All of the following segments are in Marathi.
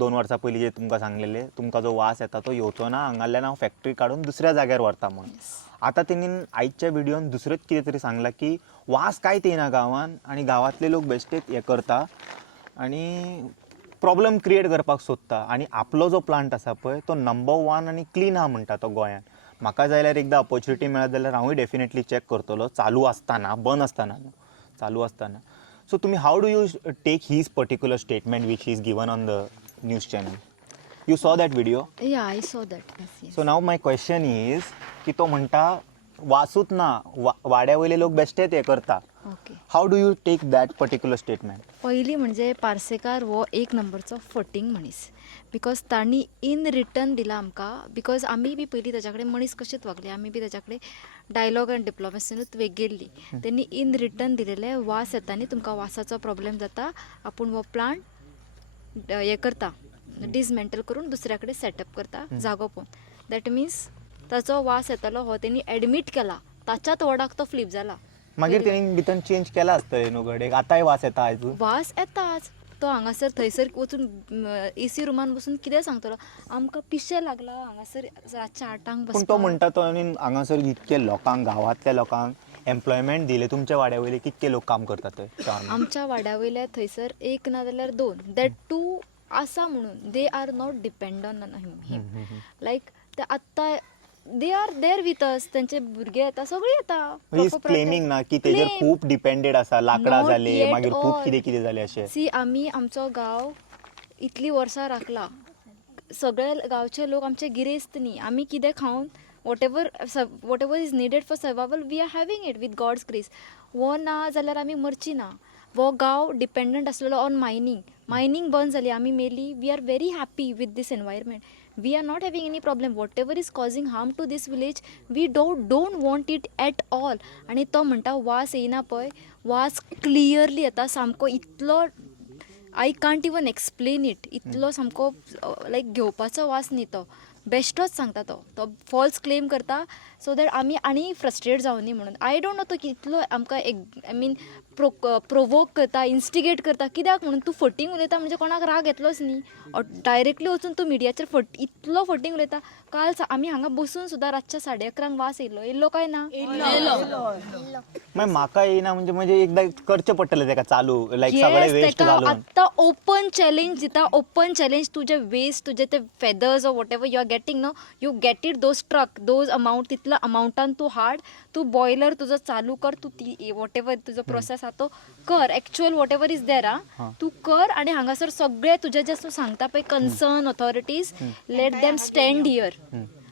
2 वर्सां पयलीं जे तुमकां सांगलेले तुमकां जो वास येता तो येवचो ना, हांगाल्यान हांव फॅक्टरी काडून दुसऱ्या जाग्यार व्हरता म्हणून. आतां तेणीन आयच्या व्हिडिओन दुसरेंच कितें तरी सांगलां की वास कांयच येना गांवांत आनी गांवांतले लोक बेश्टेच हें करता आनी प्रॉब्लम क्रिएट करपाक सोदता. आनी आपलो जो प्लांट आसा पळय तो नंबर 1 आनी क्लीन आहा म्हणटा तो गोंयांत. म्हाका जाल्यार एकदां ऑपॉर्च्युनिटी मेळत जाल्यार हांवूय डेफिनेटली चॅक करतलो, चालू आसतना, बंद आसतना न्हू, चालू आसतना. सो तुमी how do you take his particular statement which is given on the news channel? You saw that video? Yeah, I saw that. Yes. So now my question is की तो म्हणटा वासूच ना, वाड्या वयले लोक बेश्टेच हें करता. Okay. How do you take that particular statement? पहिली म्हणजे पार्सेकार हो एक नंबरचो फटींग मनीस, बिकॉज तांणी इन रिटर्न दिला आमकां, बिकॉज आमी बी पयलीं ताच्या कडेन मनीस कशेंच वागले, आमी बी ताच्या कडेन डायलॉग आनी डिप्लोमॅसीनूच गेल्ली. तेणी इन रिटर्न दिलेले वास येता न्ही, तुमकां वासाचो प्रॉब्लेम जाता, आपूण हो प्लांट हें करता, डिसमेंटल करून दुसऱ्या कडेन सेटअप करता जागो पळोवन. दॅट मिन्स ताचो वास येतालो हो तेणी एडमीट केला, ताच्याच वॉर्डाक तो फ्लिप जाला. मागीर तेणी भितर चेंज केला आसतलें न्हू घडये, आतांय वास येता आयज? वास येताच. तो हांगासर थंयसर वचून एसी रुमान बसून कितें सांगतलो, आमकां पिशें लागला हांगासर रातच्या 8 पूण तो म्हणटा तो आनी हांगासर इतके लोकांक, गांवांतल्या लोकांक एम्प्लॉयमेंट दिले, तुमच्या वाड्या वयले कितके लोक काम करतात थंय? आमच्या वाड्या वयल्या थंयसर एक ना जाल्यार 2, दॅट 2 आसा म्हणून they are not dependent on him. Like ते आत्तां they are there with us, तेंचे भुरगे येता, सगळीं येता. ही इज क्लेमिंग ना की तेजेर खूप डिपेंडेड आसा, लाकडां Not जाले, yet मागीर खूप all. कितें कितें जालें अशें. सी आमी आमचो गांव इतली वर्सां राखला, सगळे गांवचे लोक आमचे गिरेस्त न्ही, आमी कितें खावन whatever is needed for survival we are having it with God's grace. वो ना जाल्यार आमी मरची ना. वो गांव डिपेंडंट आसलेलो ऑन मायनींग बंद जाली, आमी मेली. We are very happy with this environment. We are not having any problem. Whatever is causing harm to this village, we don't want it at all. आनी तो म्हणटा वास येयना पळय, वास क्लियरली येता सामको. इतलो I can't even explain it. इतलो सामको लायक घेवपाचो वास न्ही तो, बेश्टोच सांगता तो फॉल्स क्लेम करता, सो दॅट आमी आनी फ्रस्ट्रेट जावं न्ही म्हणून. आय डोंट नो तो कितलो आमकां आय मीन प्रोवोक करता, इन्स्टिगेट करता. कित्याक म्हणून तूं फटींग उलयता म्हणजे कोणाक राग येतलोच न्ही. डायरेक्टली वचून तूं मिडियाचेर इतलो फटींग उलयता. काल आमी हांगा बसून सुद्दां रातच्या 11:30 वास येयलो काय ना? मागीर म्हाका येयना म्हणजे एकदां करचें पडटलें तेका चालू, लायक सगळें वेस्ट घालून. आतां ओपन चॅलेंज दिता, ओपन चॅलेंज. तुजे वेस्ट, तुजे ते feathers or whatever you are getting no, you get it those truck, those amount, तितल्या अमाउंटान तूं हाड, तूं बॉयलर तुजो चालू कर, तूं ती वॉट एवर तुजो प्रोसेस आहा तो कर, actual what ever is there तूं कर. आनी हांगासर सगळे तुजे जे तूं सांगता पळय concern authorities, let them stand here.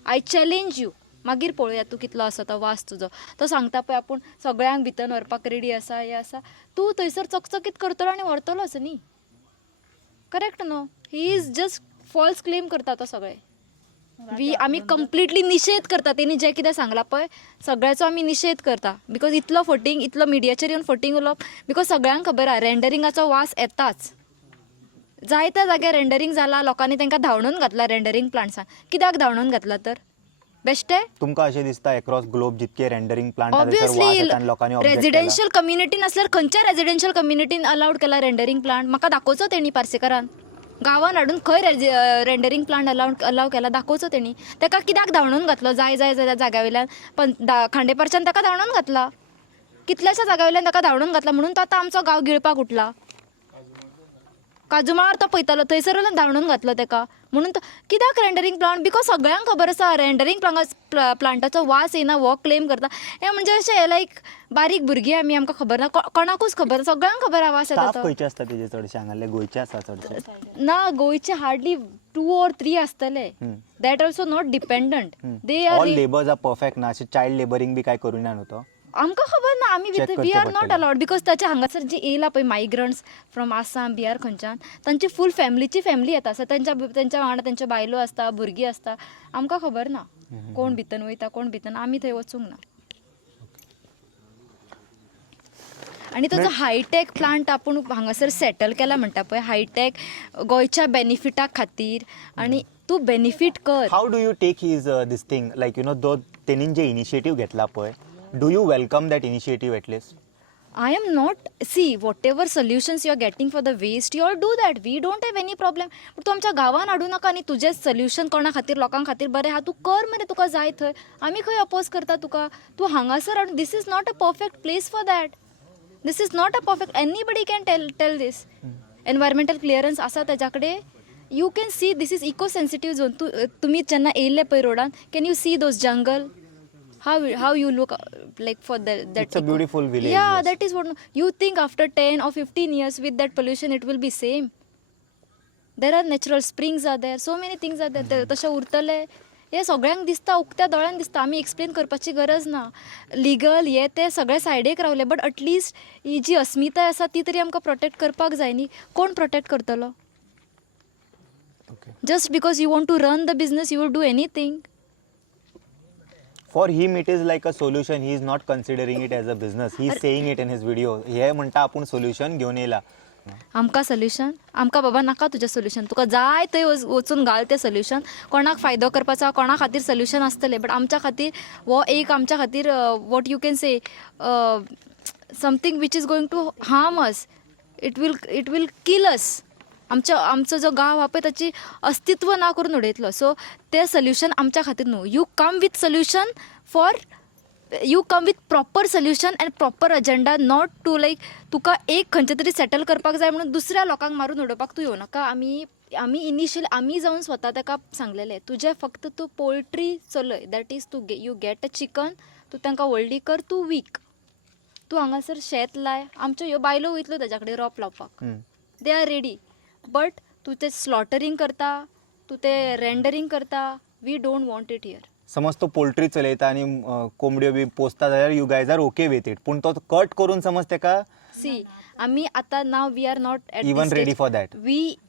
I challenge you. मागीर पळोवया तूं कितलो आसा तो वास तुजो. तो सांगता पळय आपूण सगळ्यांक भितर व्हरपाक रेडी आसा, हें आसा. तूं थंयसर चकचकीत करतलो आनी व्हरतलोच न्ही. करेक्ट न्हू? He is just false claim करता तो सगळे. आमी कंप्लिटली निशेध करता. तेणी जें कितें सांगलां पळय सगळ्याचो आमी निशेध करता. बिकॉज इतलो फटींग, इतलो मिडियाचेर येवन फटींग उलोवप, बिकॉज सगळ्यांक खबर आहा रेंडरिंगाचो वास येताच. जायत्या जाग्यार रेंडरिंग जाला, लोकांनी तांकां धांवडून घातला रेंडरिंग प्लांट्सांक. कित्याक धांवडून घातला तर? बेश्टे तुमकां अशें दिसता एक्रॉस ग्लोब जितके रेंडरिंग प्लांट आसा थंयसर वास येता आनी लोकांनी ऑब्जेक्ट केला? रेजिडेन्शियल कम्युनिटीन असल्यार खंयच्या रेजिडेन्शियल कम्युनिटीन अलाउड केला रेंडरिंग प्लांट? म्हाका दाखोवचो तेणी पार्सेकारान. गांवान हाडून खंय रेंडरिंग प्लांट अलाव केला दाखोवचो तेणी. ताका कित्याक धांवडून घातलो जाय जाग्या वयल्यान? पण खांडेपारच्यान ताका धांवडून घातला. कितल्याशा जाग्या वयल्यान ताका धांवडून घातला म्हणून तो आतां आमचो गांव गिळपाक उठला. काजुमार तो पळयतालो, थंयसर वयल्यान धांवडून घातलो ताका. म्हणून तो कित्याक रेंडरिंग प्लांट? बिकॉज सगळ्यांक खबर आसा रेंडरिंग प्लांटाचो वास येना वो क्लेम करता. हें म्हणजे अशें लायक बारीक भुरगीं आमी, आमकां खबर ना, कोणाकूच खबर ना, सगळ्यांक खबर आहा वास येता स्टाफ तो. खंयचे आसता तेजे चडशे? हांगाले गोंयचे आसा चडशे? ना, गोंयचे हार्डली 2 or 3 आसतले. That also not dependent. They are all labours are perfect ना, अशें चायल्ड लेबरिंग बी काय करूना न्हू तो? आमकां खबर ना. आमी Check वी आर करचें नॉट अलाउड. बिकॉज ताचे हांगासर जी येयला पळय मायग्रंट्स फ्रॉम आसाम, बिहार, खंयच्यान, तांची फूल फॅमिलीची फॅमिली येता. सो तेंच्या वांगडा तेंच्यो बायलो आसता, भुरगीं आसता. आमकां खबर ना कोण भितन वयता कोण भितन. आमी थंय वचूंक ना. आनी तो जो हायटेक प्लांट आपूण हांगासर सेटल केला म्हणटा पळय, हायटेक गोंयच्या बेनिफिटा खातीर, आनी तूं बेनिफीट कर. How do you take his this thing, like you know, तेणीन जे इनिशिएटीव घेतला पळय, do you welcome that initiative एटलिस्ट? I am not, see, whatever solutions you are getting for the waste, you all do that. We don't have any problem. पण तू आमच्या गावान हाडू नाका आनी तुझे सोल्युशन कोणा खातीर लोकां खातीर बरें हा तू कर मरे तुका जाय थंय. आमी खंय अपोज करता तुका. तू हांगासर हाडून this is not a perfect place for that. This is not a perfect, anybody can tell this. Environmental clearance आसा तेज्या कडेन. You can see this is eco sensitive zone. तुमी जेन्ना येयल्ले पळय रोडान, can you see those jungle? How you look like for that It's a beautiful village, yeah, yes. that is what you think. After 10 or 15 years with that pollution it will be same. There are natural springs are there, so many things are there. तशें उरतले हे सगळ्यांक दिसता, उक्त्या दोळ्यान दिसता. आमी एक्सप्लेन करपाची गरज ना. लिगल हे ते सगळे सायडीक रावले, बट एटलिस्ट ही जी अस्मिताय आसा ती तरी आमकां प्रोटेक्ट करपाक जाय न्ही. कोण प्रोटेक्ट करतलो? Just because you want to run the business you will do anything. For him it is like a solution. He is not considering it as a business. He is saying it in his video. हे म्हणता आपण सोल्युशन घेऊन येला. आमकां सोल्युशन आमकां बाबा नाका तुजें सोल्युशन. तुका जाय थंय वचून घाल तें सोल्युशन. कोणाक फायदो करपाचो कोणा खातीर सोल्युशन आसतलें, बट आमच्या खातीर वो एक आमच्या खातीर what you can say something which is going to harm us. It will kill us. आमचो जो गांव हा पळय ताची अस्तित्व ना करून उडयतलो. सो तें सोल्युशन आमच्या खातीर न्हू. You come with solution for you come with proper solution and proper agenda, not to like तुका एक खंयचे तरी सेटल करपाक जाय म्हणून दुसऱ्या लोकांक मारून उडोवपाक तूं येवं नाका. आमी इनिशियल आमी जावन स्वता ताका सांगलेलें तुजें फक्त तूं पोल्ट्री चलय. दॅट इज तूं यू गेट अ चिकन, तूं तांकां व्हडली कर, तूं वीक. तूं हांगासर शेत लाय. आमच्यो ह्यो बायलो वयतल्यो ताच्या कडेन रोप लावपाक. They are ready. बट तू ते स्लॉटरिंग करता, तू ते रेंडरिंग करता. We don't want it here. समज तो पोल्ट्री चलयता आणि कोंबड्यो बी पोसता जाल्यार you guys are okay with it. पूण तो कट करून समज तेका सी आमी आतां now we are not at even ready for that.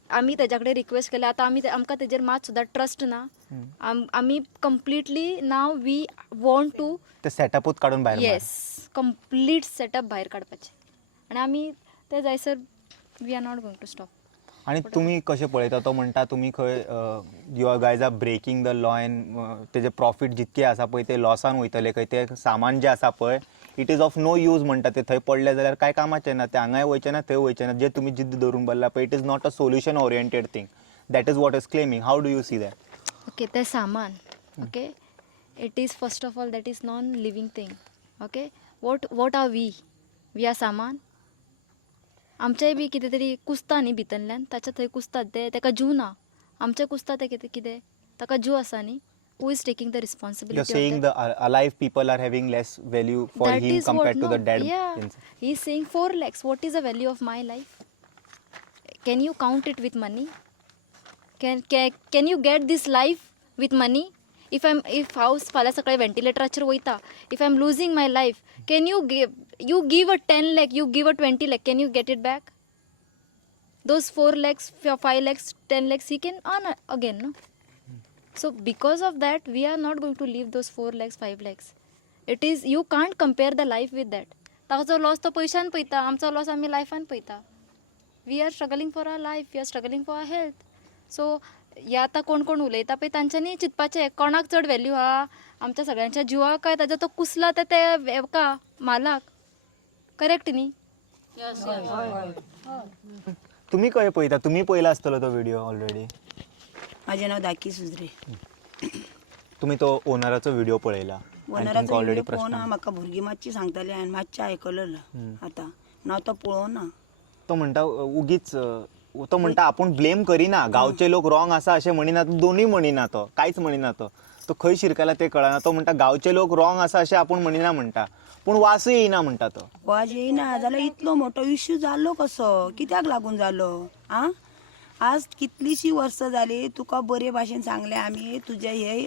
आमी तेज्या कडेन रिक्वेस्ट केल्या. आतां आमकां तेजेर मात सुद्दां ट्रस्ट ना. आमी completely now we want to ते सेटअपूच काडून भायर येस कंप्लीट सेटअप भायर काडपाचें. आनी आमी ते जायसर we are not going to stop. आणि तुम्ही कशें पळयता? तो म्हणटा तुमी खंय you are guys are breaking the law and तेजे प्रॉफीट जितके आसा पळय ते लॉसान वयतले खंय. ते सामान जे आसा पळय it is of no use म्हणटा. ते थंय पडले जाल्यार कांय कामाचें ना. ते हांगाय वयचें ना थंय वयचें ना. जे तुमी जिद्द धरून बसला पळय it is not a solution oriented thing. That is what is claiming. How do you see that? Okay ते सामान okay it is first of all that is non living thing. Okay what are we are सामान. आमचेय बी कितें तरी कुसता न्ही भितरल्यान. ताच्या थंय कुसतात ते ताका जीव ना. आमचे कुसता ते कितें ताका जीव आसा न्ही. Who is taking the you are responsibility. Saying the alive people are having less value for him compared to the dead. He is saying 4 lakhs. What is the value of my life? Can you count it with money? Can you get this life with money? If house फाल्यां सकाळी व्हेंटिलेटराचेर वयता, if I'm losing my life, can you give a 10 lakh, you give a 20 lakh, can you get it back? Those 4 lakhs, 5 lakhs, 10 lakhs he can earn again, no? So because of that we are not going to leave those 4 lakhs, 5 lakhs. It is, you can't compare the life with that. ताचो लॉस तो पयशान पळयता, आमचो लॉस आमी लायफान पळयता. We are struggling for our life, we are struggling for our health. So हे आतां कोण उलयता पळय तांच्यांनी चिंतपाचें कोणाक चड व्हॅल्यू आहा, आमच्या सगळ्यांच्या जिवाक काय ताजो तो कुसला ते हेका मालाक. करेक्ट न्ही? तुम्ही खंय पळयता? तुम्ही पळयला आसतलो तो व्हिडिओ ऑलरेडी. माझे नाव दाकी सुजरे. तुम्ही तो ओनराचो व्हिडिओ पळयला. ओनराचो व्हिडिओ पळोवन म्हाका भुरगीं मातशी सांगताली हांवें मातशें आयकलेलो. आतां हांव तो पळोवना. तो म्हणटा उगीच तो म्हणटा आपूण ब्लेम करिना. गांवचे लोक रॉंग आसा अशें म्हणिना. दोनूय म्हणिना. तो कांयच म्हणिना. तो खंय शिरकला ते कळना. तो म्हणटा गांवचे लोक रॉंग आसा अशें आपूण म्हणिना म्हणटा. पूण वासूय येयना म्हणटा तो. वाज येयना जाल्यार इतलो मोठो इश्यू जाल्लो कसो? कित्याक लागून जालो? आं आज कितलींशीं वर्सां जालीं तुका बरे भाशेन सांगलें आमी तुजे हे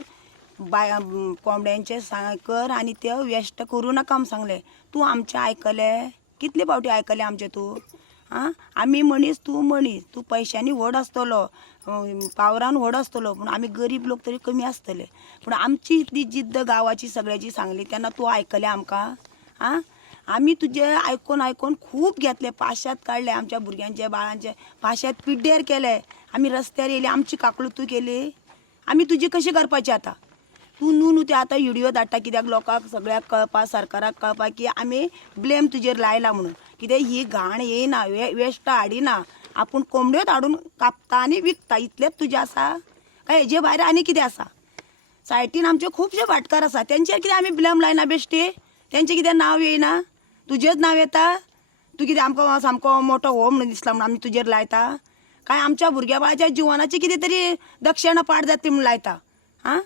कोंबड्यांचे कर आनी ते वेस्ट करूं नाका म्हूण सांगलें. तूं आमचें आयकलें? कितले फावटी आयकलें आमचें तूं? आं आमी मनीस, तूं मनीस. तूं पयशांनी व्हड आसतलो, पावरान व्हड आसतलो, पूण आमी गरीब लोक तरी कमी आसतले. पूण आमची इतली जिद्द गांवाची सगळ्याची सांगली तेन्ना तूं आयकलें आमकां? आं आमी तुजें आयकून खूब घेतले. पाश्यात काडले आमच्या भुरग्यांचे बाळांचे. पाश्यात पिड्डेर केले. आमी रस्त्यार येयले, आमची काकळूतू केली. आमी तुजी कशी करपाची आतां? तू न्हू ते आतां व्हिडिओ धाडटा कित्याक लोकांक सगळ्याक कळपा सरकाराक कळपा की आमी ब्लेम तुजेर लायला म्हणून कित्याक ही घाण येयना वेस्ट हाडिना आपूण कोंबड्योच हाडून कापता आनी विकता इतलेंच तुजें आसा काय हेजे भायर आनी कितें आसा सायटीन आमचे खुबशे भाटकार आसा तेंचेर कितें आमी ब्लेम लायना बेश्टे तेंचें कितें नांव येयना तुजेंच नांव येता तूं कितें आमकां सामको मोठो हो म्हणून दिसला म्हणून आमी तुजेर लायता काय आमच्या भुरग्या बाळाच्या जिवनाची कितें तरी दक्षिणा पाड जाता म्हणून लायता आं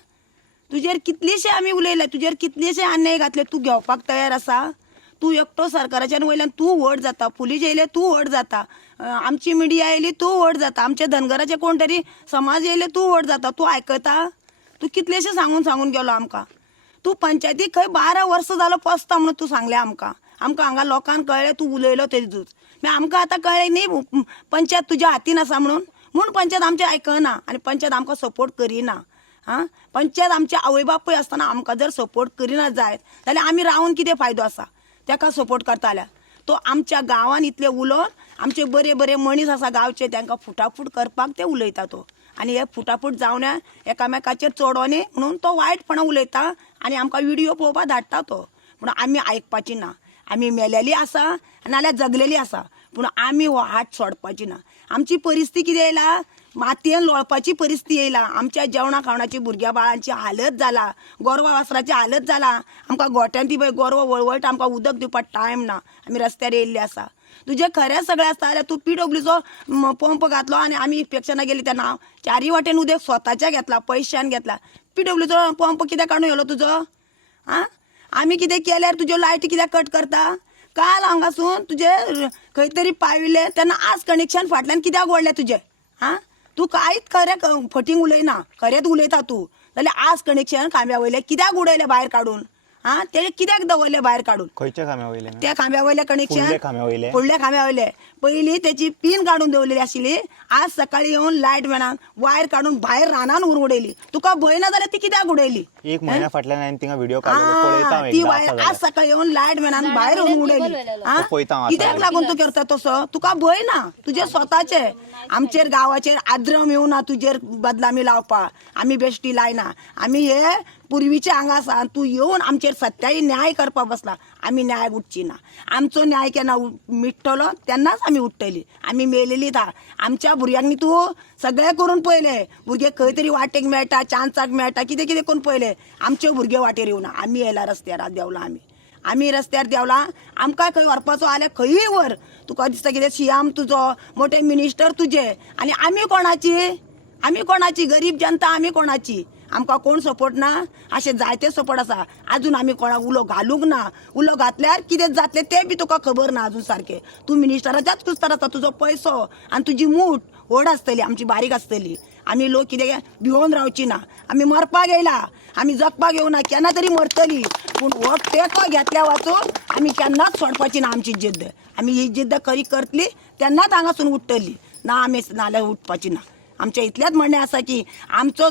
तुजेर कितलेशे आमी उलयले तुजेर कितलेशे अन्याय घातले तूं घेवपाक तयार आसा तूं एकटो सरकाराच्यान वयल्यान तूं व्हड जाता पुलीस येयले तूं व्हड जाता आमची मिडिया येयली तूं व्हड जाता आमचे धनगराचे कोण तरी समाज येयले तूं व्हड जाता तूं आयकता तूं कितलेशे सांगून गेलो आमकां तूं पंचायतीक खंय 12 वर्सां जालो पसता म्हणून तूं सांगलें आमकां हांगा लोकांक कळ्ळें तूं उलयलो तेजूच मागीर आमकां आतां कळ्ळें न्ही पंचायत तुज्या हातीन आसा म्हणून पंचायत आमचें आयकना आनी पंचायत आमकां सपोर्ट करिना आं पंचायत आमचे आवय बापूय आसतना आमकां जर सपोर्ट करिना जायत जाल्यार आमी रावन कितें फायदो आसा ताका सपोर्ट करता जाल्यार तो आमच्या गांवांत इतले उलोवन आमचे बरे बरे मनीस आसा गांवचे तांकां फुटाफूट करपाक ते उलयता तो आनी हे फुटाफूट जावन्या एकामेकाचेर चोडोनी म्हणून तो वायटपणां उलयता आनी आमकां व्हिडियो पळोवपाक धाडटा तो पूण आमी आयकपाची ना आमी मेलेली आसा नाल्यार जगलेली आसा पूण आमी हो हात सोडपाची ना आमची परिस्थिती कितें येयला मातयेन लोळपाची परिस्थिती येयला आमच्या जेवणा खावणाची भुरग्या बाळांची हालत जाला गोरवां वासराची हालत जाला आमकां गोठ्यान ती पळय गोरवां वळवळटा आमकां उदक दिवपाक टायम ना आमी रस्त्यार येयल्ले आसा तुजें खरें सगळें आसता जाल्यार तूं PWचो पंप घातलो आनी आमी इन्स्पेक्शनाक गेली तेन्ना चारी वाटेन उदक स्वताच्या घेतला पयशान घेतला PWचो पंप कित्याक काडून येयलो तुजो आं आमी कितें केल्यार तुज्यो लायटी कित्याक कट करता काल हांगासून तुजे खंय तरी पाविल्ले तेन्ना आज कनेक्शन फाटल्यान कित्याक ओडलें तुजें आं तूं कांयच खरें फटींग उलयना खरेंच उलयता तूं जाल्यार आज कनेक्शन खांब्या वयले कित्याक उडयलें भायर काडून आं ते कित्याक दवरलें भायर काडून खंयच्या खांब्या वयले त्या खांब्या वयले कनेक्शन फुडल्या खांब्या वयले पयलीं तेची पिन काडून दवरलेली आशिल्ली आज सकाळी येवन लायट मॅनान वायर काडून भायर रानान उडयली तुका भंय ना जाल्यार ती कित्याक उडयली एक म्हयन्या फाटल्यान हांवें तिंगा व्हिडिओ काडलो पळयता हांव ती एकदां वायर आसा आज सकाळी येवन लायट मॅनान भायर व्हरून उडयली आं? पळयता हांव कित्याक लागून तूं करता तसो तुका भंय ना तुजें स्वताचें आमचेर गांवाचेर आद्रम येवना तुजेर बदलामी लावपाक आमी बेश्टी लायना आमी हे पुर्वीचे हांगा आसा तूं येवन आमचेर सत्याही न्याय करपाक बसला आमी न्याय उठची ना आमचो न्याय केन्ना मिटतलो तेन्नाच आमी उठटली आमी मेलेलीच आहा आमच्या भुरग्यांनी तूं सगळें करून पळयलें भुरगे खंय तरी वाटेक मेळटा चान्साक मेळटा कितें कितें करून पळयलें आमचे भुरगे वाटेर येवना आमी येयला रस्त्यार देवला आमी रस्त्यार देवला आमकां खंय व्हरपाचो जाल्यार खंयीय व्हर तुका दिसता कितें सीएम तुजो मोठे मिनिस्टर तुजे आनी आमी कोणाची गरीब जनता आमी कोणाची आमकां कोण सपोर्ट ना अशें जायते सपोर्ट आसा अजून आमी कोणाक उलो घालूंक ना उलो घातल्यार कितें जातलें तें बी तुका खबर ना अजून सारकें तूं मिनिस्टराच्याच कुस्तार आसा तुजो पयसो आनी तुजी मूठ व्हड आसतली आमची बारीक आसतली आमी लोक कितें भिवून रावची ना आमी मरपाक येयला आमी जगपाक येवना केन्ना तरी मरतली पूण हो तेंको घेतल्या वाचून आमी केन्नाच सोडपाची ना आमची जिद्द आमी ही जिद्द खरी करतली तेन्नाच हांगासून उठटली ना आमी नाल्यार उठपाची ना आमचें इतलेंच म्हणणें आसा की आमचो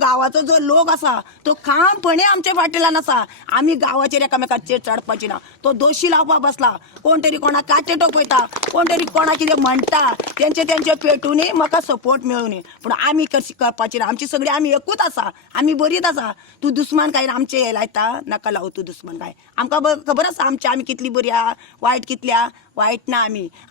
गांवाचो जो लोक आसा तो खामपणे आमच्या फाटल्यान आसा आमी गांवाचेर एकामेकाचेर चडपाची ना तो दोशी लावपाक बसला कोण तरी कोणाक काटे टोपयता कोण तरी कोणाक कितें म्हणटा तेंचे पेटूनी म्हाका सपोर्ट मेळूनी पूण आमी कशी करपाची ना आमची सगळीं आमी एकूच आसा आमी बरीच आसा तूं दुस्मान काय आमचे हे लायता नाका लावू तूं दुस्मान काय आमकां खबर आसा आमी कितली बरी आहा वायट कितल्या वायट ना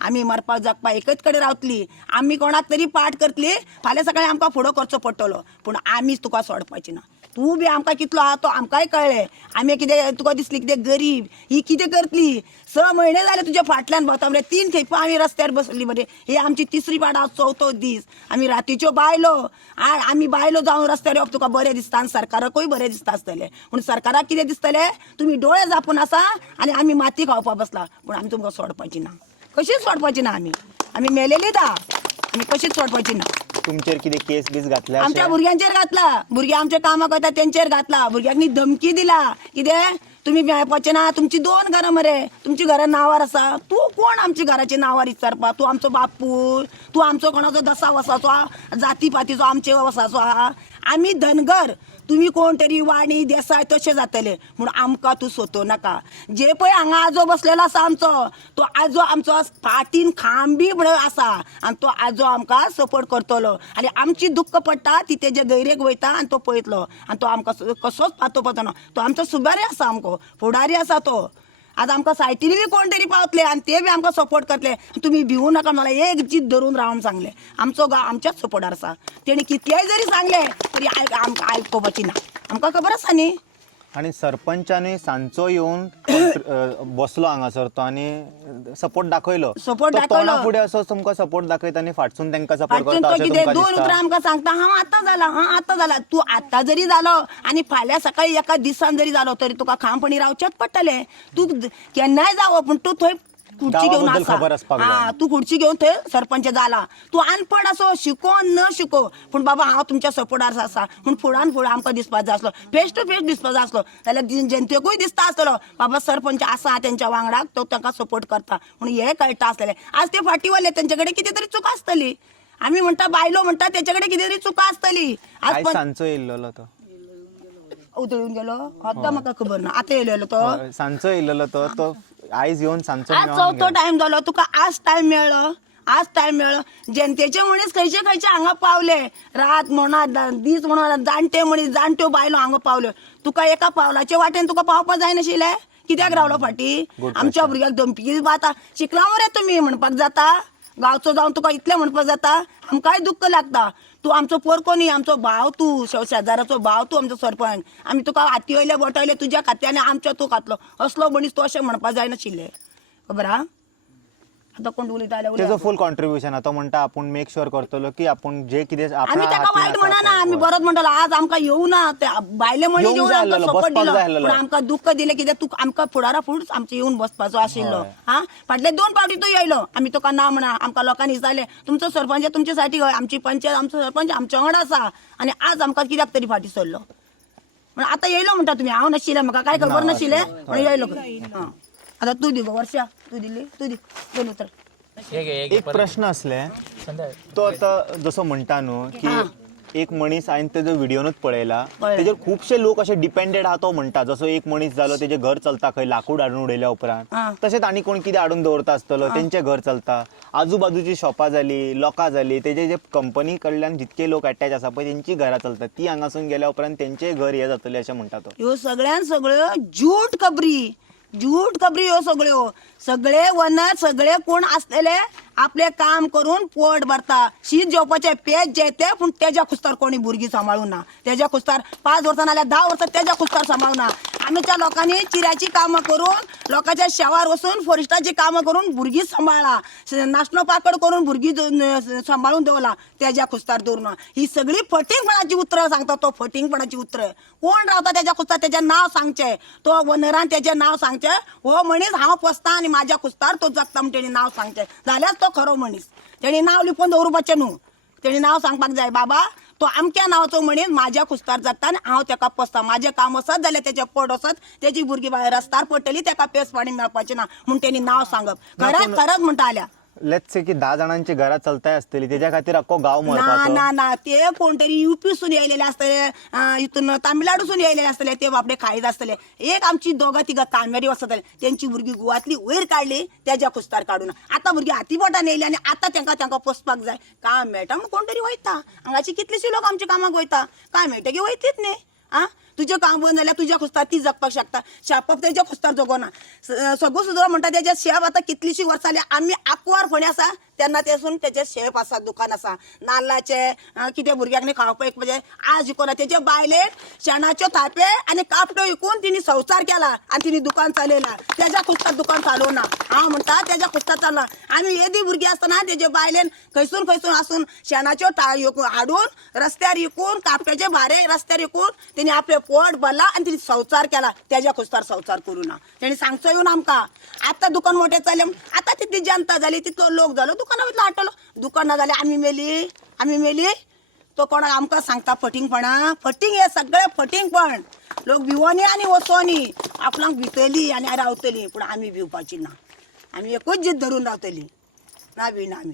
आमी मरपाक जगपाक एकच कडेन रावतली आमी कोणाक तरी पाठ करतली फाल्यां सकाळीं आमकां फुडो करचो पडटलो पूण आमीच तुका सोडपाची ना तूं बी आमकां कितलो आहा तो आमकांय कळ्ळें आमी कितें तुका दिसली कितें गरीब ही कितें करतली 6 म्हयने जाले तुज्या फाटल्यान भोंवता मरे 3 खेपा आमी रस्त्यार बसली मरे ही आमची तिसरी पाड चवथो दीस आमी रातीच्यो बायलो आमी बायलो जावन रस्त्यार येवप तुका बरें दिसता आनी सरकाराकूय बरें दिसता आसतलें पूण सरकाराक कितें दिसतलें तुमी डोळे झापून आसा आनी आमी माती खावपाक बसला पूण आमी तुमकां सोडपाची ना कशीच सोडपाची ना आमी मेलेलीच आहा आमी कशीच सोडपाची ना तुमचेर कितें केस बीस घातल्या आमच्या भुरग्यांचेर घातला भुरगे आमचे कामां करता तेंचेर घातला भुरग्यांनी धमकी दिला कितें तुमी मेळपाचे ना तुमची 2 घरां मरे तुमची घरां नांवार आसा तूं कोण आमची घराची नांवार विचारपाक तूं आमचो बापूय तूं आमचो कोणाचो दसा वसाचो जाती पातीचो आमचे वसाचो आहा आम्ही धनगर, तुम्ही कोण तरी वाणी देसाय तसे जातले म्हणून आमकां तू सोतो नाका. जे पळय हांगा आजो बसलेलो आसा आमचो, तो आजो आमचो फाटीन खांबी आसा आनी तो आजो आमकां सपोर्ट करतलो. आनी आमची दुख्ख पडटा ती तेजे गैरेक वयता आनी तो पळयतलो आनी तो आमकां कसोच पातोवपाचो ना. तो आमचो सुबारी आसा, आमको फुडारी आसा तो. आज आमकां सायटीन बी कोण तरी पावतले आनी ते बी आमकां सपोर्ट करतले. तुम्ही भिवू नाका, मला एक जीत धरून रावन सांगले. आमचो गांव आमच्याच सपोर्टार आसा. तेणी कितलेय जरी सांगले तरी आमकां आयकोपाची ना. आमकां खबर आसा न्ही. आणि सरपंचाने सांचो येऊन बसलो हांगासर तो आणि सपोर्ट दाखयलो. Support तो दाखयलो. तोंडा फुडें असो तुमकां सपोर्ट दाखयता आनी फाटसून तांकां सपोर्ट फाटसून करता तो अशें कितें तुमकां दोन उतरां दिसता. आमकां सांगता, हांव आतां जाला, हांव आतां जाला. तूं आतां जरी जालो आनी फाल्यां सकाळी एका दिसान जरी जालो तरी तुका खामपणी रावचेंच पडटलें. तूं केन्नाय जावो पूण तूं थंय खुर्ची घेवन गांवाबद्दल खबर आसपाक जाय. हा, तू खुर्ची घेवन थंय सरपंच जाला. तूं अनपड असो, शिको न शिको, पूण बाबा हांव तुमच्या सपोर्टार आसा म्हूण फुडान फुडें आमकां दिसपाक जाय आसलो. फेस टू फेस दिसपाक जाय आसलो. जाल्यार जनतेकूय दिसता आसतलो बाबा सरपंच आसा तेंच्या वांगडाक, तो तांकां सपोर्ट करता म्हणून हें कळटा आसलेलें. आज ते फाटी वरले, तेंचे कडेन कितें तरी चूक आसतली. आमी म्हणटा बायलो म्हणटा तेंचे कडेन कितें तरी चूक आसतली. आज आयज सांचो येयल्लो तो. उतळून गेलो आतां म्हाका खबर ना. आतां येयलेलो तो. सांचो येयल्लो तो आयज येवन सांचो आज मेळोन चवथो गेलो. टायम जालो. तुका आज टायम मेळ्ळो, आज टायम मेळ्ळो. जनतेचे मनीस खंयचे खंयचे हांगा पावले. रात म्हणा दीस म्हणा, जाणटे मनीस, जाणट्यो बायलो हांगा पावल्यो. तुका एका पावलाचे वाटेन तुका पावपाक जाय नाशिल्लें? कित्याक रावलो फाटी? आमच्या भुरग्याक धमकी बाता शिकला मरे तुमी म्हणपाक जाता? गांवचो जावन तुका इतलें म्हणपाक जाता? आमकांय दुख्ख लागता. तूं आमचो पोरको न्ही, आमचो भाव तूं, शेजाराचो भाव तूं, आमचो सरपंच. आमी तुका हाती वयले बोटयले तुज्या खात्यान आमच्या तूं खातलो. असलो मनीस तूं अशें म्हणपाक जाय नाशिल्लें. खबर हा? आतां कोण उलयता जाल्यार तेजो उलय. फूल कॉन्ट्रिब्युशन तो म्हणटा आपूण मेक शुअर करतलो की आपूण जे कितें आमी ताका वायट म्हणना, आमी बरोच म्हणटलो. आज आमकां येवं ना, ते बायले मनीस येवंक येवन जाय आमकां आसलेलो, सपोर्ट बसपाक दिलो. जाय आसलेलो. पूण आमकां दुख्ख दिलें कित्याक तूं आमकां फुडारा फुडें आमचो येवन बसपाचो आशिल्लो. हा, फाटले 2 फावटी तूं येयलो, आमी तुका ना म्हणा. आमकां लोकांनी विचारलें तुमचो सरपंच तुमचे साठी हय, आमची पंचायत आमचो सरपंच आमच्या वांगडा आसा आनी आज आमकां कित्याक तरी फाटी सरलो. म्हणून आतां येयलो म्हणटा तुमी. हांव नाशिल्लें, म्हाका कांय खबर नाशिल्लें म्हणून येयलो. हां, आतां तूं दी गो वर्षा, तूं दिल्ली, तूं दी दोन उतर. एक प्रश्न असले तो आता जसो म्हणटा न्हू की एक मनीस हांवें तेजो व्हिडिओनूच पळयला, तेजेर खुबशे लोक अशे डिपेंडेड आहा तो म्हणटा. जसो एक मनीस जालो तेजे घर चलता खंय लाकूड हाडून उडयल्या उपरांत, तशेंच आनी कोण कितें हाडून दवरता आसतलो तेंचें घर चलता. आजूबाजूची शॉपां जाली, लोकां जाली, तेजे जे कंपनी कडल्यान जितके लोक अटॅच आसा पळय तेंची घरां चलतात. ती हांगासून गेल्या उपरांत तेंचें घर हें जातलें अशें म्हणटा तो. ह्यो सगळ्यान सगळ्यो झूट खबरी ह्यो सगळ्यो. सगळे वनर, सगळे कोण आसलेले आपले काम करून पोट भरता. शीत जेवपाचे पेज जेते, पूण तेज्या खुस्तार कोणी भुरगीं सांबाळूं ना. तेज्या खुस्तार 5 वर्सां नाल्यार 10 वर्सां तेज्या खुस्तार सांबाळूं ना. आमच्या लोकांनी चिऱ्याची कामां करून, लोकांच्या शेवार वचून फॉरेस्टाची कामां करून भुरगीं सांबाळला. नाशनो पाकड करून भुरगीं सांबाळून दवरला. तेज्या खुस्तार दवरूं ना. ही सगळी फटिंगपणाची उतरां सांगता तो. फटिंगपणाची उतरां कोण रावता तेज्या खुस्तार तेजें नांव सांगचें. तो वनरान तेजें नांव सांगचें. हो मनीस हांव पोसता आनी म्हाज्या खुस्तार तो जगता म्हण तेणी नांव सांगचें. जाल्यार तो खरो मनीस. तेणी नांव लिपोवन दवरुपाचें न्हू. तेणी नांव सांगपाक जाय बाबा तो अमक्या नांवाचो मनीस म्हाज्या खुस्तार जाता आनी हांव तेका पोसता. म्हाजें काम वसत जाल्यार तेजें पोट वसत, तेजी भुरगीं भायर रस्त्यार पडटलीं, तेका पेस पाणी मेळपाचें ना म्हूण तेणी नांव सांगप. खरंच म्हणटाल्या. लेट्स से की 10 जाणांची घरां चलताय आसतली, तेज्या खातीर आख्खो गांव ना मरपाचो. ना ना, ते कोण तरी युपीसून येयलेले आसतले, हितून तामिळनाडूसून येयलेले आसतले, ते बापडे खायत आसतले. एक आमची 2-3 कामेरी वचतले, तेंची भुरगीं गुवातली वयर काडली, तेज्या खुस्तार काडून. आतां भुरगीं हाती बोटान येयली आनी आतां तांकां पोसपाक जाय. काम मेळटा म्हूण कोण तरी वयता. हांगाची कितलीशीं लोक आमच्या कामाक वयता. काम मेळटा की वयतीत न्ही. तुजें काम बंद जाल्यार तुज्या खुस्तार ती जगपाक शकता. शापप तेज्या खुस्तार जगोना. सगळो सुद्दां म्हणटा तेजे शेप आतां कितलीशीं वर्सां जालीं. आमी आकवार फोंडे आसा तेन्ना तेसून तेजे शेप आसा, दुकान आसा नाल्लाचे, कितें भुरग्यांक न्ही खावपाक एक म्हणजे आज शिकवना. तेजे बायलेक शेणाच्यो थापे आनी कापट्यो विकून तिणी संवसार केला आनी तिणी दुकान चालयला. तेज्या खुस्तार दुकान चालोवना. हांव म्हणटा तेज्या खुस्तार चालना. आमी येदी भुरगीं आसतना तेजे बायलेन खंयसून आसून शेणाच्यो हाडून रस्त्यार विकून, कापट्याचे भारे रस्त्यार विकून तिणी आपले पोट भरला आनी तिणी संवसार केला. तेज्या खुस्तार संवसार करूं ना. तेणी सांगचो येवन आमकां. आतां दुकान मोठे चलले, आतां तितली जनता जाली, तितलो लोक जालो, दुकाना वयतलो हाडटलो. दुकान ना जाल्यार आमी मेली. तो कोणाक आमकां सांगता फटिंगपणा. फटींग हे सगळे फटिंगपण. लोक भिवोनी आनी वचोनी. आपणाक भितली आनी रावतली, पूण आमी भिवपाची ना. आमी एकूच जीत धरून रावतली. ना भिना आमी.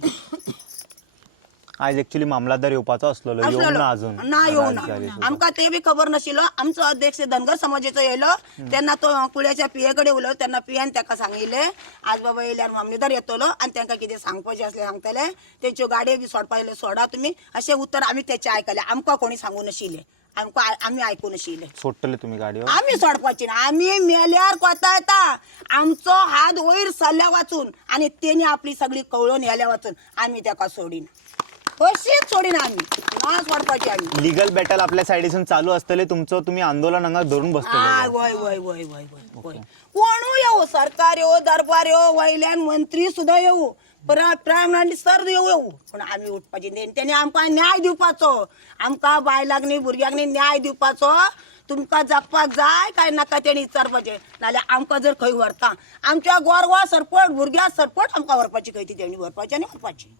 आज ऍक्च्युली मामलादार येवपाचो असलो येऊन ना अजून ना येऊन आज झाली. आमका ते बी खबर नाशिल्लो. आमचो अध्यक्ष धनगर समाजाचो येयलो तेन्ना तो कुळ्याच्या पियेकडे उलयलो तेन्ना पियान ताका सांगिल्ले आज बाबा येयल्यार मामलेदार येतलो आनी तांकां कितें सांगपाचें असलें सांगतले तेंच्यो गाडयो बी सोडपाक सोडा तुमी अशें उतर आमी तेचे आयकले. आमकां कोणी सांगू नाशिल्ले. आमी आयकूं नाशिल्ले. सोडटले तुम्ही गाडयो आम्ही सोडपाची ना. आम्ही मेल्यार कोता येता आमचो हात वयर सरल्या वाचून आणि तेणी आपली सगळी कवळून येल्या वाचून आम्ही ताका सोडीन. अशीच सोडीन आम्ही ना सोडपाची आम्ही. लिगल बॅटल आपल्या सायडीसून चालू असतले तुमचं तुम्ही आंदोलन हांगा धरून बसतले. वय वय वय वय वय कोणू येऊ सरकार येऊ दरबार येऊ वयल्यान मंत्री सुद्धा येऊ प्रायम मिनिस्टर येऊ पण आम्ही उठपाची तेणी आमकां न्याय दिवपाचो. आमकां बायलांनी भुरग्यांनी न्याय दिवपाचो. तुमकां जगपाक जाय काय नाका तेणी विचारपाचें नाल्यार आमकां जर खंय व्हरता आमच्या गोरवां सरपट भुरग्यां सरपट आमकां व्हरपाची खंय ती तेणी व्हरपाची आनी व्हरपाची.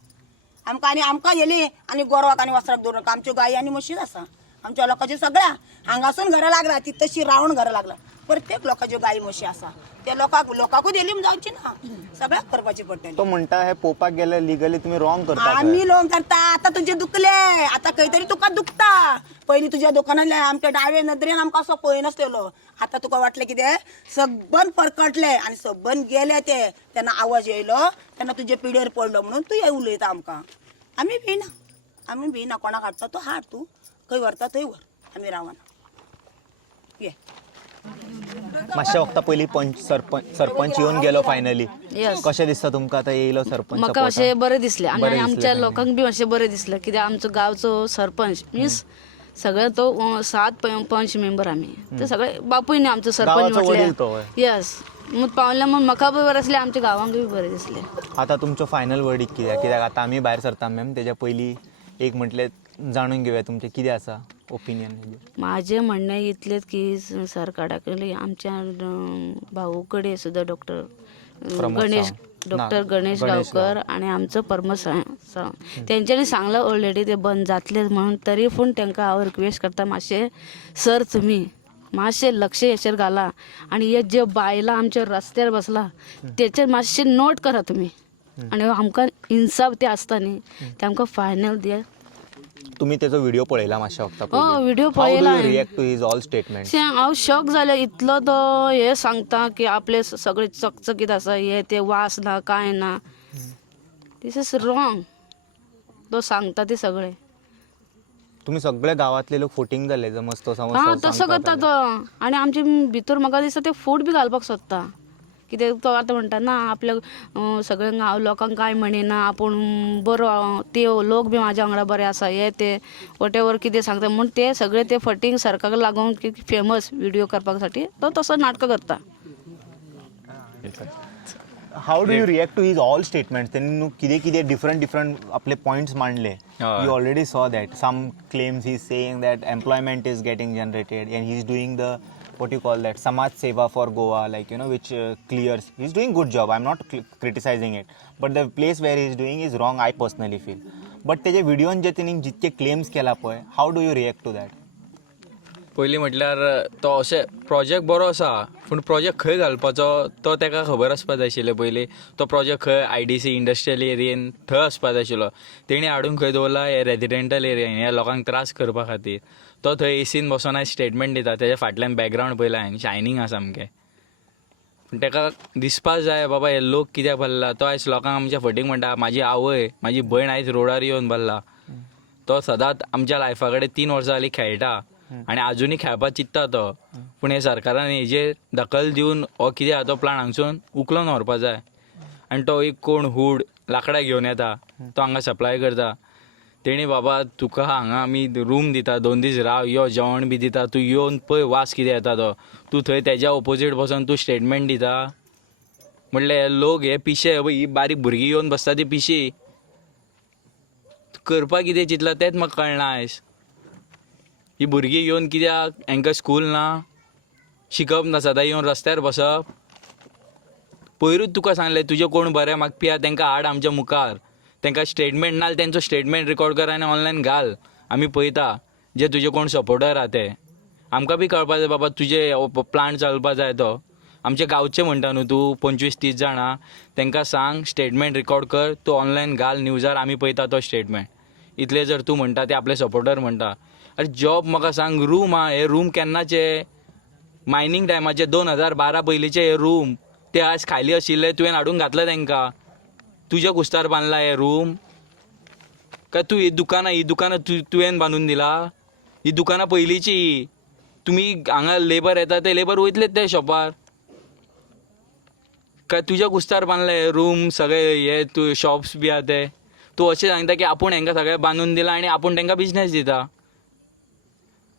आमकां येली आनी गोरवाक आनी वस्त्राक दवरक आमच्यो गायी आनी म्हशीच आसा आमच्या लोकांची सगळ्या हांगासून घरां लागला ती तशी रावण घरां लागला. प्रत्येक लोकांच्यो गायी म्हशी आसा ते लोकांकूच येली जावची ना सगळ्याक करपाची पडटली. तो म्हणता हे पोवपाक गेले लिगली तुम्ही रॉंग करता. आम्ही लोन करता आता तुझे दुखले आता काहीतरी तुका दुखता. पहिली तुझ्या दुकानातल्या आमच्या डावे नदरेन आमकां असो पळयनासलेलो. आता तुका वाटले कितें सबन परकटले आनी सबन गेले ते तेन्ना आवाज येयलो तेन्ना तुजे पिडेर पडलो म्हणून तू हे उलयता आमकां. आमी भिना कोणाक हाडटा तो हाड तू खंय व्हरता थंय व्हर आमी रावना. ये मातशें वक्ता पयलीं सरपंच येवन गेलो फायनली. कशें दिसता तुमकां आतां येयलो सरपंच? म्हाका मातशें बरें दिसलें आनी आमच्या लोकांक बी मातशें बरें दिसलें कित्याक आमचो गांवचो सरपंच मिन्स सगळे तो 7 पंच मेंबर आमी ते सगळे बापूय न्ही आमचो सरपंच म्हटल्यार यस मग पावले मग म्हाका बी बरें दिसलें आमच्या गांवांक बी बरें दिसलें. आतां तुमचो फायनल वर्डीक कित्याक आतां आमी भायर सरता मॅम तेच्या पयलीं एक म्हटलें जाणून घेवया तुमचें कितें आसा ओपिनियन. माझे म्हणणें इतलेंच की सरकारा कडे आमच्या भाऊ कडेन सुद्दां डॉक्टर गणेश गांवकर आणि आमचो परमस तेंच्यांनी सांगलां ऑलरेडी ते बंद जातले म्हणून तरी पूण तांकां हांव रिक्वेस्ट करता मातशें सर तुमी मातशें लक्ष हेचेर घाला आणि हे जे बायलां आमच्या रस्त्यार बसला तेचेर मातशें नोट करा तुमी आणि आमकां इन्साफ ते आसता न्ही ते आमकां फायनल दिया. तुम्ही त्याचा व्हिडिओ पळयला मातशें वक्ता व्हिडिओ पळयला react to his all statement. हांव शॉक जालें इतलो तो हे सांगता की आपले सगळे चकचकीत आसा हे ते वास ना काय ना. दिस इज रॉंग. तो सांगता ते सगळे तुम्ही सगळे गावातले लोक फोटिंग जाले समज तो तसं करता तो आणि आमचे भितर म्हाका दिसता ते फूड बी घालपाक सोदता कित्याक तो आतां म्हणटा ना आपल्या सगळ्यांक हांव लोकांक कांय म्हणिना आपूण बरो ते लोक बी म्हाज्या वांगडा बरे आसा हे ते वॉट एवर कितें सांगता म्हूण ते सगळे ते फटींग सरकाराक लागून फेमस व्हिडिओ करपाक साठी तो तसो नाटक करता. How do you react to his all statements? त्यांनी कितें कितें डिफरंट आपले पॉइंट्स मांडले. You already saw that some claims he is saying that employment is getting generated and he is doing the what you call that Samaj Seva for Goa, like which clears. He's doing good job. I'm not criticizing it, but the place where he's doing is wrong. I personally feel. But तेजे व्हिडिओन जे तिने जितके क्लेम्स केला पळय, how do you react to that? पयलीं म्हटल्यार तो अशें प्रोजेक्ट बरो आसा पूण प्रोजेक्ट खंय घालपाचो तो ताका खबर आसपाक जाय आशिल्लें. पयलीं तो प्रोजेक्ट खंय IDC इंडस्ट्रियल एरियेन थंय आसपाक जाय आशिल्लो. तेणी हाडून खंय दवरला हे रेजिडेंटल एरियेन ह्या लोकांक त्रास करपा खातीर. तो थंय एसीन बसून आयज स्टेटमेंट दिता तेच्या फाटल्यान बॅकग्रावंड पयला हांवें शायनींग आसा सामकें. पूण ताका दिसपाक जाय बाबा हे लोक कित्याक भरला. तो आयज लोकांक आमच्या फटींग म्हणटा म्हाजी आवय म्हाजी भयण आयज रोडार येवन भरला. तो सदांच आमच्या लायफा कडेन 3 वर्सां जालीं खेळटा आनी आजुनी खेळपाक चिंतता तो. पूण हे सरकारान हेजेर दखल दिवन हो कितें आहा तो प्लान हांगसून उखलून व्हरपा जाय. आनी तो एक कोण हूड लाकडां घेवन येता तो हांगा सप्लाय करता. तेणी बाबा तुका हांगा आमी रूम दिता 2 दीस राव यो जेवण बी दिता तूं येवन पळय वास कितें येता तो. तूं थंय तेज्या ऑपोजीट बसून तूं स्टेटमेंट दिता म्हणले हे लोक हे पिशे ही बारीक भुरगीं येवन बसता ती पिशी करपा कितें चिंतला तेंच म्हाका कळना आयज. ही भुरगीं येवन कित्याक हांकां स्कूल ना शिकप ना सदां येवन रस्त्यार बसप. पयरूच तुका सांगलें तुजें कोण बरें मागपी आहा तांकां हाड आमच्या मुखार. तांकां स्टेटमेंट नाल तेंचो स्टेटमेंट रिकॉर्ड कर आनी ऑनलायन घाल आमी पळयता जे तुजे कोण सपोर्टर आहा ते. आमकां बी कळपा जाय बाबा तुजे प्लांट चलपा जाय तो. आमचे गांवचे म्हणटा न्हू तूं 25-30 जाणां तांकां सांग स्टेटमेंट रिकॉर्ड कर तूं ऑनलायन घाल न्यूजार आमी पळयता तो स्टेटमेंट. इतले जर तूं म्हणटा ते आपले सपोर्टर म्हणटा. अरे जॉब म्हाका सांग, रूम हे रूम केन्नाचे? मायनींग टायमाचे 2012 पयलींचे हे रूम, ते आज खाली आशिल्ले तुवें हाडून घातले तांकां. तुज्या कुस्तार बांदला हे रूम काय? तूं ही दुकानां तुवें बांदून दिला? ही दुकानां पयलींची. तुमी हांगा लेबर येता ते लेबर वयतलेच ते शॉपार काय? तुज्या कुस्तार बांदले हे रूम सगळे, हे तूं शॉप्स बी आहा ते. तूं अशें सांगता की आपूण हांकां सगळें बांदून दिला आनी आपूण तांकां बिजनेस दिता.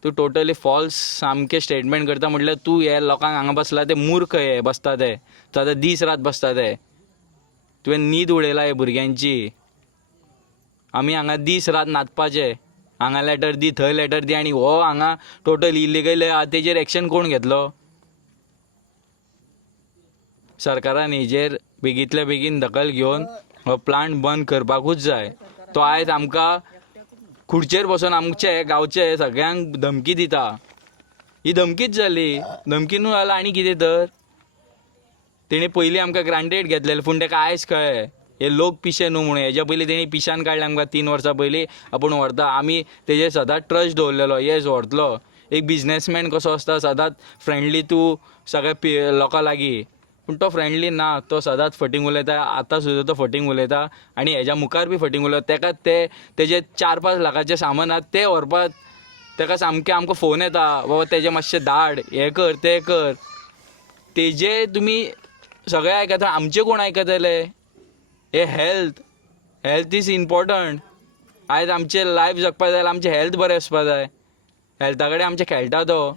तूं टोटली फॉल्स सामकें स्टेटमेंट करता. म्हटल्यार तूं हे लोकांक हांगा बसला ते मूर्ख हे बसता ते सदां दीस रात बसता ते. तुवें न्हीद उडयला हे भुरग्यांची. आमी हांगा दीस रात नाचपाचे, हांगा लेटर दी थंय लेटर दी, आनी हो हांगा टोटल इलिगल आहा तेजेर एक्शन कोण घेतलो? सरकारान हेजेर बेगींतल्या बेगीन दखल घेवन हो प्लांट बंद करपाकूच जाय. तो आयज आमकां खुर्चेर बसून आमचे गांवचे सगळ्यांक धमकी दिता. ही धमकीच जाली. धमकी न्हू जाल्यार आनी कितें तर. तेणी पयलीं आमकां ग्रांटेड घेतलेलें पूण तेका आयज कळ्ळें हे लोक पिशे न्हू म्हणून. हेज्या पयलीं तेणी पिशान काडलें आमकां 3 वर्सां पयलीं. आपूण व्हरता, आमी तेजेर सदांच ट्रस्ट दवरलेलो, येस व्हरतलो. एक बिजनेसमॅन कसो आसता, सदांच फ्रेंडली तूं सगळ्या लोकां लागीं. पूण तो फ्रेंडली ना, तो सदांच फटींग उलयता. आतां सुद्दां तो फटींग उलयता आनी हेज्या मुखार बी फटींग उलयता. तेका तेजे 4-5 लाखाचें सामान आहा तें व्हरपाक तेका सामकें आमकां फोन येता, बाबा तेजें मातशें धाड, हें कर तें कर. तेजे तुमी सगळे आयकता, आमचे कोण आयकतले? हे हेल्थ इज इम्पॉर्टंट. आयज आमचें लायफ जगपा जाय जाल्यार आमचें हेल्थ बरें आसपा जाय. हेल्था कडेन आमचें खेळटा तो.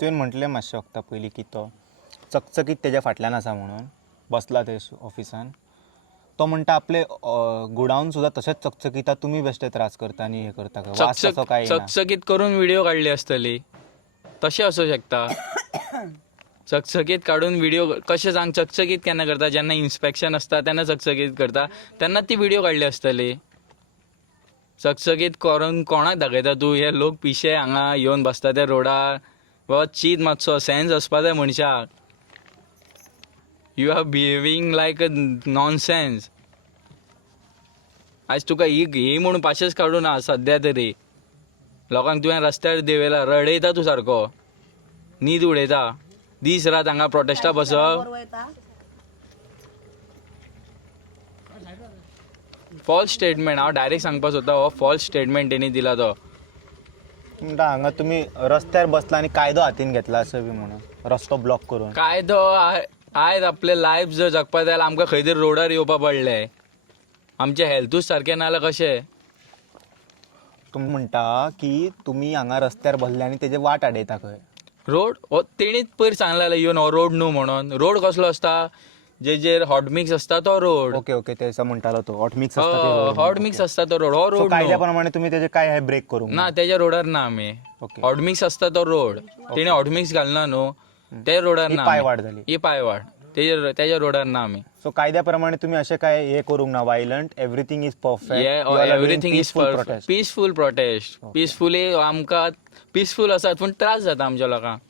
तुवें म्हटलें मातशें वक्ता पयलीं की तो चकचकीत तेज्या फाटल्यान आसा म्हणून बसला ते ऑफिसान. तो म्हणटा आपले गोडाऊन सुद्दां तशेंच चकचकीत, तुमी बेश्टे त्रास करता आनी हे करता काय? वास तसो काय ना. चकचकीत करून व्हिडिओ काडली आसतली, तशें असू शकता. चकचकीत काडून व्हिडिओ कशें सांग? चकचकीत केन्ना करता? जेन्ना इन्स्पेक्शन आसता तेन्ना चकचकीत करता, तेन्ना ती व्हिडिओ काडली आसतली. चकचकीत करून कोणाक दाखयता तूं? हे लोक पिशे हांगा येवन बसता ते रोडार. बाबा चीत मातसो, सेन्स आसपा जाय मनशाक. You are behaving like a nonsense. आयज तुका ही म्हणून पाशेच काडूं ना सद्या तरी. लोकांक तुवें रस्त्यार देवयला, रडयता तूं सारको, न्हीद उडयता. दीस रात हांगा प्रोटेस्टा बसप. False statement. हांव डायरेक्ट सांगपाक सोदता, हो फॉल्स स्टेटमेंट तेणी दिला तो. म्हणटा हांगा तुमी रस्त्यार बसला आनी कायदो हातीन घेतला असो बी म्हणून, रस्तो ब्लॉक करून. कायदो आयज आपले लायफ जर जगपा जाय जाल्यार आमकां खंय तरी रोडार येवपा पडलें. आमचें हेल्थूच सारकें ना जाल्यार कशें? तुमी म्हणटा की तुमी हांगा रस्त्यार बसले आनी तेजे वाट आडयता खंय. रोड हो तेणीच पयर सांगलें येवन हो रोड न्हू म्हणून. रोड कसलो आसता? जेजेर हॉट मिक्स आसता तो रोड. ओके ते असं म्हणटालो तो हॉट मिक्स असता ते road. हॉट मिक्स आसता तो रोड. हो रोड कायद्या प्रमाणे तुम्ही तेजे काय हे ब्रेक करूंक ना, तेज्या रोडार ना आमी. ओके. हॉट मिक्स आसता तो रोड. तेणी हॉट मिक्स घालना न्हू, त्या रोडार ही ना. पायवाट जाली. ही पायवाट तेज्या रोडार ना आमी. सो कायद्या प्रमाणे तुम्ही असे काय हे करूंक ना, violent everything is perfect, everything is peaceful protest. Peacefully आमकां पीसफूल आसात पूण त्रास जाता आमच्या लोकांक.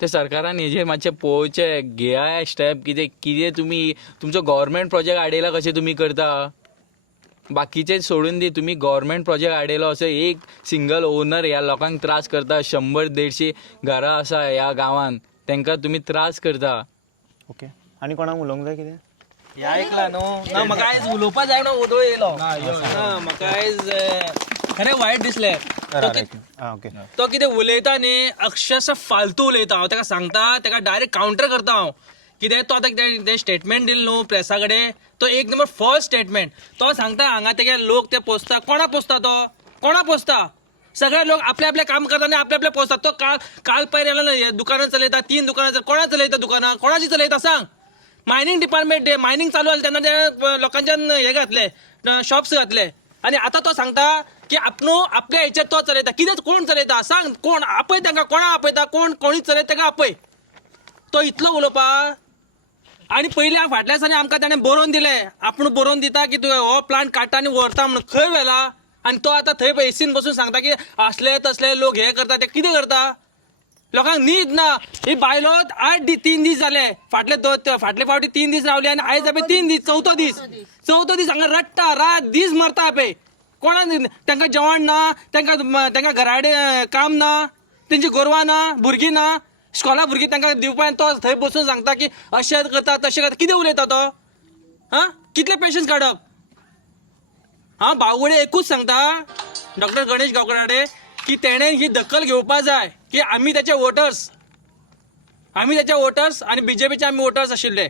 ते सरकारान हेजेर मातशें पळोवचें, घेया स्टेप. कितें तुमी तुमचो गव्हर्मेंट प्रोजेक्ट आडयला कशें तुमी करता? बाकीचे सोडून दी, तुम्ही गव्हर्मेंट प्रोजेक्ट आडयलो असो एक सिंगल ओनर ह्या लोकांक त्रास करता. 100-150 घरां आसा ह्या गांवांत, तांकां तुमी त्रास करता. ओके. आणि कोणाक उलोवंक जाय कितें? हे ऐकला न्हू ना, म्हाका आयज उलोवपा जाय न्हू, उदो येयलो ना. म्हाका आयज खरें वायट दिसलें. ओके. तो कितें उलयता न्ही, अक्षरशः फालतू उलयता. हांव ताका सांगता, ताका डायरेक्ट कावंटर करता हांव. कितें तो आतां तें स्टेटमेंट दिलें न्हू प्रेसा कडेन, तो 1 नंबर फॉल्स स्टेटमेंट. तो सांगता हांगा तेगे लोक ते पोसता. कोणा पोसता तो? कोणा पोसता? सगळे लोक आपले आपले काम करता आनी आपले आपले पोसतात. तो काल पयर येयला दुकानां चलयता, 3 दुकानां. कोणा चलयता दुकानां? कोणाची चलयता सांग? मायनींग डिपार्टमेंट मायनींग चालू जालें तेन्ना ते लोकांच्यान हे घातले, शॉप्स घातले. आनी आतां तो सांगता की आपल्या हेचेर तो चलयता. कितें कोण चलयता सांग? कोण आपय तांकां? कोणा आपयता? कोणी चलयता ताका आपय. तो इतलो उलोवपा. आनी पयलीं फाटल्या दिसांनी आमकां ताणें बरोवन दिलें, आपूण बरोवन दिता की तुवें हो प्लांट काडटा आनी व्हरता म्हणून. खंय व्हेला? आनी तो आतां थंय एसीन बसून सांगता की असले तसले लोक हे करता. ते कितें करता? लोकांक न्हीद ना. ही बायलो 3 दीस झाले, फाटले फावटी 3 दीस रावले आणि आयज आपे 3 दीस, चौथो दीस हांगा रडटा, रात दीस मरता आपे. कोणा तांकां जेवण ना, तांकां घराडे काम ना, तेंची गोरवां ना, भुरगीं ना, इस्कॉला भुरगीं तांकां दिवपाक तो थंय बसून सांगता की अशें करता तशें करता. कितें उलयता तो? हा कितले पेशंट काडप? हांव भावगडे एकूच सांगता डॉक्टर गणेश गावकराडे की तेणें ही दखल घेवपाक जाय की आमी त्याचे वोटर्स आनी बीजेपीचे आमी वोटर्स आशिल्ले.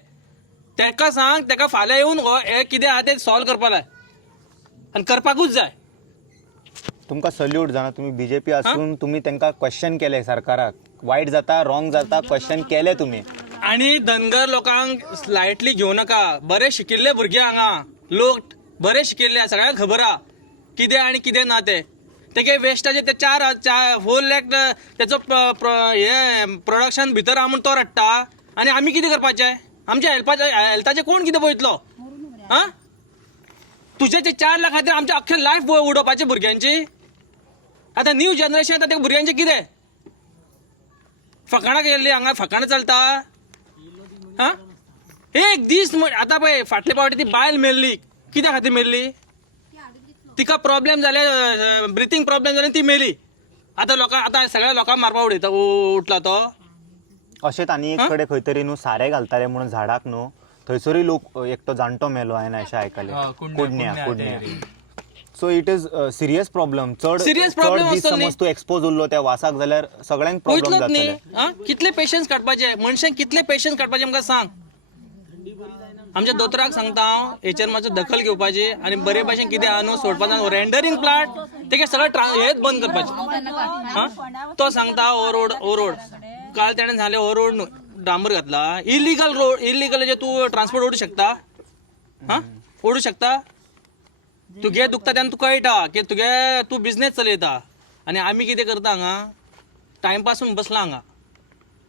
ताका सांग, ताका फाल्यां येवन हे कितें आहा तें सॉल्व करपाक लाय आनी करपाकूच जाय. तुमकां सल्यूट जाणा, तुम्ही बीजेपी असून तुम्ही त्यांना क्वेश्चन केले सरकाराक, वाईट जाता रॉंग जाता क्वेश्चन केले तुम्ही. आणि धनगर लोकांक स्लायटली घेवं नाका. बरे शिकिल्ले भुरगे हांगा, लोक बरे शिकिल्ले, सगळ्यांक खबर आहा कितें आनी कितें ना ते. तेगे वेस्टाचे ते 4 होल लॅक त्याचो हे प्रोडक्शन भितर आहा म्हूण तो रडटा आनी आमी कितें करपाचें? आमच्या हेल्थाचे कोण कितें पळयतलो? हा तुझे ते 4 लाख खातीर आमचे अख्खे लायफ उडोवपाचे भुरग्यांची. आतां न्यू जनरेशन येता त्या भुरग्यांचे कितें? फकाणां गेल्ली हांगा, फकाणां चलता. हा एक दीस आतां पळय, फाटले फावटी ती बायल मेल्ली, कित्या खातीर मेल्ली? तिका प्रॉब्लेम जाले, ब्रिथींग प्रॉब्लेम जाले, ती मेली. आतां सगळ्या लोकांक मारपाक उठला तो. अशेंच आनी एक कडेन खंय तरी न्हू सारें घालताले म्हणून झाडाक न्हू, थंयसरूय लोक एकटो जाणटो मेलो हांवें अशें आयकलें. कुडण्या. So it is serious problem. चड दीस समज तूं एक्सपोज उरलो त्या वासाक जाल्यार सगळ्यांक प्रॉब्लेम वयतलोच न्ही. जातले. कितले पेशंट्स काडपाचे? मनशांक कितले पेशंट्स काडपाचे आमकां सांग. आमच्या दोतोराक सांगता हांव हेचेर मातसो दखल घेवपाची आनी बरे भाशेन कितें आहा न्हू सोडपाचें. रेंडरिंग प्लांट तेगे सगळें हेच बंद करपाचें. हा तो सांगता ओरोड काल तेणें झाले ओरोड डांबर घातला. इलिगल जे तूं ट्रान्सपोर्ट ओडू शकता? हा ओडू शकता? तुगे दुखता तेन्ना तुका कळटा की तूं बिझनेस चलयता आनी आमी कितें करता हांगा? टायमपास म्हणून बसला हांगा.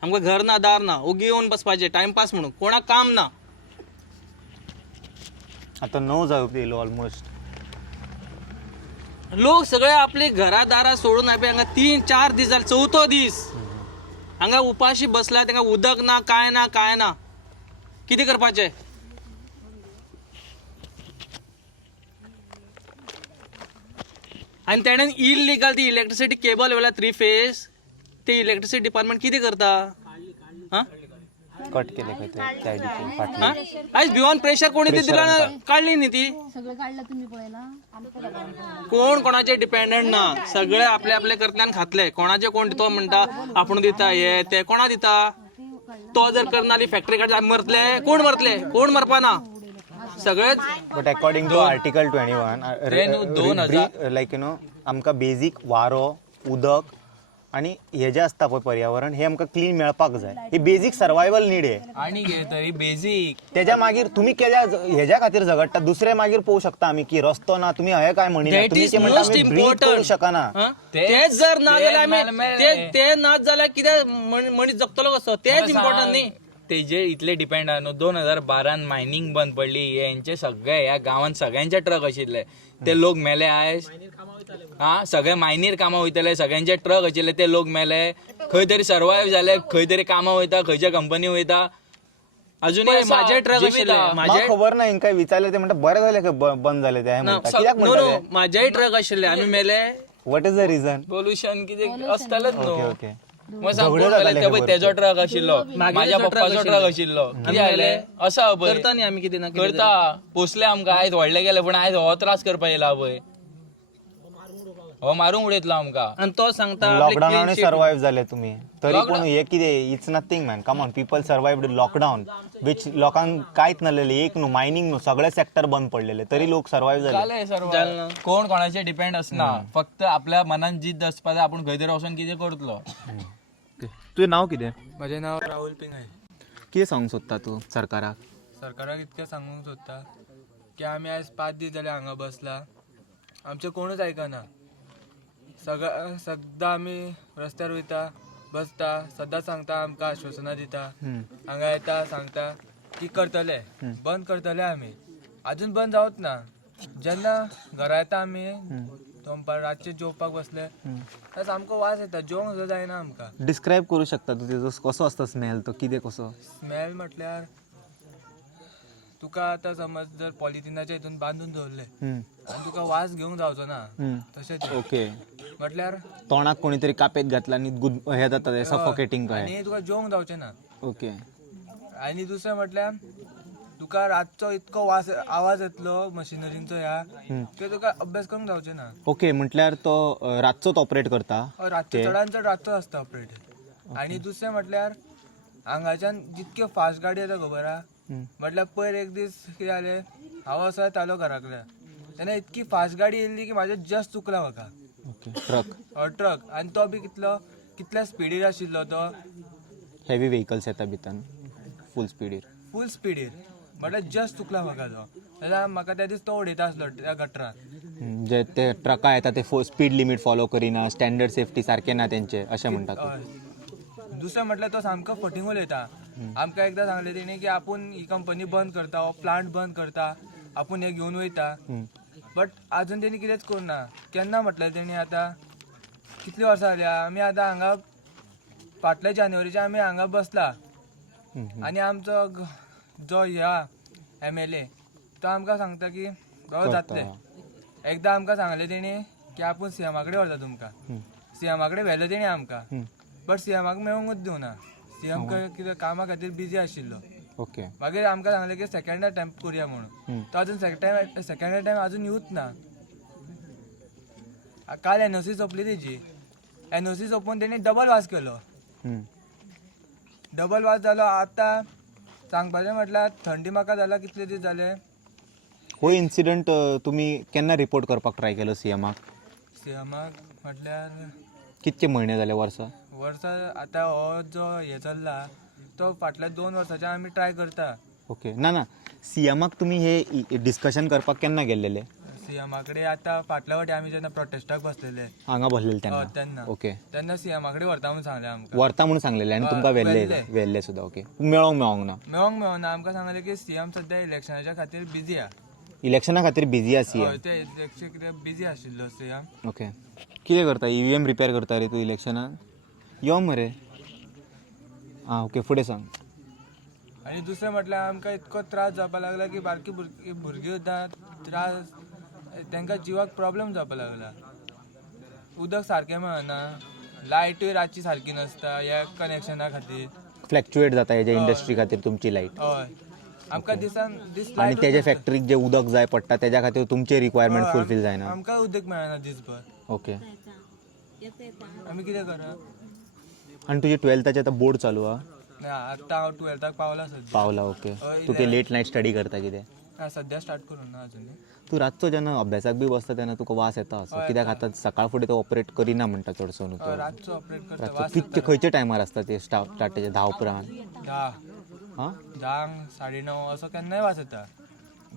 आमकां घर ना दार ना, ओगी येवन बसपाचें टायमपास म्हणून, कोणाक काम ना. आतां 9 जावप येयलो ऑलमोस्ट. लोक सगळे आपली घरा दारा सोडून आपले हांगा 3-4 दीस जाले, चौथो दीस हांगा उपाशी बसला. तांकां उदक ना, काय ना. कितें करपाचें? आनी तेणेन इलिगल ती इलेक्ट्रिसिटी केबल व्हेला 3 फेज. ते इलेक्ट्रिसिटी डिपार्टमेंट कितें करता? हा कट केले खंय तरी त्या दिकेन फाटले. हा? आयज बियॉन्ड प्रेशर कोणी ती दिला ना, काढली न्ही ती. कोण कोणाचे डिपेंडंट ना, सगळे आपले आपले करतल्यान खातले. कोणाचे कोण तो म्हणटा आपण दिता हे ते, कोणा दिता? तो जर करनाली फॅक्टरी काढ मरतले. कोण मरपा ना सगळेच. बट अकॉर्डिंग टू आर्टिकल 21 लायक आमकां बेजीक वारो, उदक आणि हे जे असता पळय पर्यावरण, हे आमकां क्लीन मेळपाक जाय. ही बेजीक सर्वायवल नीड आहे. आणि तरी बेजीक त्याच्या मागीर तुम्ही हेज्या खातीर झगडटा. दुसरे मागीर पळोवं शकता आमी की रस्तो ना, तुम्ही हे काय म्हणिना, तुम्ही ते म्हणटा आमी ब्रीथ करूं शकना. तेच जर ना जाल्यार आमी ते नाच जाल्यार कितें मनीस जगतलो कसो? तेच इम्पॉर्टंट न्ही. तेजे इतले डिपेंड आहा न्हू. 2012 मायनिंग बंद पडली. यांचे सगळे ह्या गांवांत सगळ्यांचे ट्रक आशिल्ले, ते लोक मेले आयज. हा सगळे मायनीर कामां वयतले, सगळ्यांचे ट्रक आशिल्ले ते लोक मेले. खंय तरी सर्वायव जाले, खंय तरी कामां वयता, खंयच्या कंपनी वयता. अजूनही माझे ट्रक आशिल्ले, म्हाका खबर ना. हांकां विचारले ते म्हणटा बरें जालें बंद जालें ते. कित्याक म्हणटा ते? माझेय ट्रक आशिल्ले, आमी मेले. What is the reason? Pollution कितें असतालेच न्हू. ओके मग सांग कोण मेले? तेजो ट्रक आशिल्लो, माझ्या पप्पाचो ट्रक आशिल्लो. कितें जालें? असा पळय करता न्ही आमी कितें ना करता. पोसले आमकां आयज व्हडले गेले, पण आयज हो त्रास करपा येयला पळय. हो मारूंक उडयतलो आमकां. आनी तो सांगता लॉकडाऊन सर्वाइव झाले तुम्ही तरी पण हे कितें? It's nothing man. Come on, people survived lockdown which लोकांक कांयच नासलेले. एक न्हू मायनिंग न्हू, सगळे सेक्टर बंद पडलेले तरी लोक सर्वाइव्ह झाले. जालें कोण कोणाचे डिपेंड असना. फक्त आपल्या मनात जिद्द आसपा जाय. आपूण खंय तरी वचून कितें करतलो. तुझें नाव कितें? म्हजें नाव राहुल पिंगाय. कितें सांगूंक सोदता तूं सरकाराक? सरकाराक इतकें सांगूंक सोदता की आमी आयज 5 दीस जाले हांगा बसला, आमचें कोणूच आयकना. सद्दां आमी रस्त्यार वयता, बसता, सद्दां सांगता, आमकां आश्वासनां दिता. हांगा येता सांगता की करतले, बंद करतले आमी. आजून बंद जावत ना. जेन्ना घरा येता आमी दनपार रातचे जेवपाक बसले तर सामको वास येता जेवंक सुद्दां जायना आमकां. डिस्क्रायब करू शकता तू तेजो कसो असता स्मेल तो कितें कसो? स्मेल म्हटल्यार तुका आतां समज जर पॉलिथिनाच्या हितून बांदून दवरले आनी तुका वास घेवंक जावचो ना तशें ते. ओके. म्हटल्यार तोंडाक कोणीतरी कापेत घातला आनी हे जाता सफोकेटिंग काय. आनी तुका जेवंक जावचें ना. ओके. आनी दुसरें म्हटल्यार तुका रातचो इतको वास आवाज येतलो मशिनरींचो ह्या ते तुका अभ्यास करूंक जावचें ना. ओके म्हटल्यार तो रातचोच ऑपरेट करता. रातचो चडान चड रातचो आसता ऑपरेट. आनी दुसरें म्हटल्यार हांगाच्यान जितके फास्ट गाडी येता खबर आहा म्हटल्यार पयर एक दीस कितें जालें हांव असो येतालो घराकडे तेन्ना इतकी फास्ट गाडी येयल्ली की म्हाजें जस्ट चुकला म्हाका. ओके. ट्रक. ट्रक आनी तो बी कितल्या स्पिडीर आशिल्लो तो. हेवी व्हेकल्स येता भितन फूल स्पिडीर म्हटल्यार जस्ट चुकला म्हाका तो. जाल्यार म्हाका त्या दीस तो उडयता आसलो त्या गटरान. जे ते ट्रका येता ते स्पीड लिमीट फॉलो करिना स्टँडर्ड सेफ्टी सारखे ना तेंचे अशें म्हणटात. दुसरें म्हटल्यार तो सामको फटींग उलयता. आमकां एकदां सांगलें तेणी की आपूण ही कंपनी बंद करता हो प्लांट बंद करता आपूण हे घेवन वयता. बट आजून तेणी कितेंच करुना. केन्ना म्हटलें तेणी आतां कितलीं वर्सां जाल्या आमी आतां हांगा फाटल्या जानेवारीच्या आमी हांगा बसला आनी आमचो जो ह्या MLA तो आमकां सांगता की बाबा जातलें. एकदां आमकां सांगलें तेणी की आपूण CM कडेन व्हरता तुमकां. CM कडेन व्हेलो तेणी आमकां बट CMक मेळोंकूच दिवना. CM कितें कामा खातीर बिजी आशिल्लो. ओके. मागीर आमकां सांगलें की सेकंड अटेम्प्ट करुया म्हणून. तो आजून सेकंड अटेम्प्ट आजून येवूच ना. काल NOC सोंपली तेजी. NOC सोंपून तेणी डबल वास केलो. डबल वास जालो. आतां सांगपाचें म्हटल्यार थंडी म्हाका जाला कितले दीस जाले. हो इन्सिडंट तुम्ही केन्ना रिपोर्ट करपाक ट्राय केलो CMक? CMक म्हटल्यार कितके म्हयने जाले वर्सां आतां हो जो हे चल्ला तो फाटल्या 2 वर्सांचे आमी ट्राय करता. ओके. ना CMक तुमी हे डिस्कशन करपाक केन्ना गेल्लेले? CM कडेन आतां फाटल्या फावटी आमी जेन्ना प्रोटेस्टाक बसलेले हांगा बसलेले तेन्ना ओके. तेन्ना CM कडेन व्हरता म्हणून सांगलें आमकां. व्हरता म्हणून सांगलेले आनी तुमकां व्हेल्ले सुद्दां. ओके. मेळोंक ना. मेळोंना. आमकां सांगलें की CM सद्या इलेक्शनाच्या खातीर बिजी आहा. इलेक्शना खातीर बिजी आसा CM. ते इलेक्शन कितें बिजी आशिल्लो CM. ओके. कितें करता? EVM रिपेर करता रे तूं इलेक्शनाक? यो मरे. आं ओके. फुडें सांग. आनी दुसरें म्हटल्यार आमकां इतको त्रास जावपाक लागला की बारकी भुरगीं सुद्दां त्रास तांकां जिवाक प्रॉब्लेम जावपाक लागला. उदक सारकें मेळना. लायटूय रातची सारकी नसता ह्या कनेक्शना खातीर. फ्लॅक्च्युएट जाता हेजे इंडस्ट्री खातीर तुमची लायट. हय. आमकां दिसान दीस आनी तेजे फॅक्टरीक जे उदक जाय पडटा तेज्या खातीर तुमचे रिक्वायरमेंट फुलफील जायना. आमकां उदक मेळना दिसभर. ओके. आमी कितें करा. आनी तुजे 12थाचे आतां बोर्ड चालू आहा? आतां हांव 12थाक पावला सद्या. पावला. ओके. तूं ते लेट नायट स्टडी करता कितें? सद्या स्टार्ट करूं ना अजून. तू रातचो जेन्ना अभ्यासाक बी बसता तेन्ना तुका वास येता असो कित्याक आतां सकाळ फुडें तो ऑपरेट करिना म्हणटा चडसो न्हू तो. रातचो ऑपरेट करता. रातचो कितके खंयच्या टायमार आसता ते स्टार्टाचे 10 उपरांत? 10 हां 9:30 असो केन्नाय वास येता.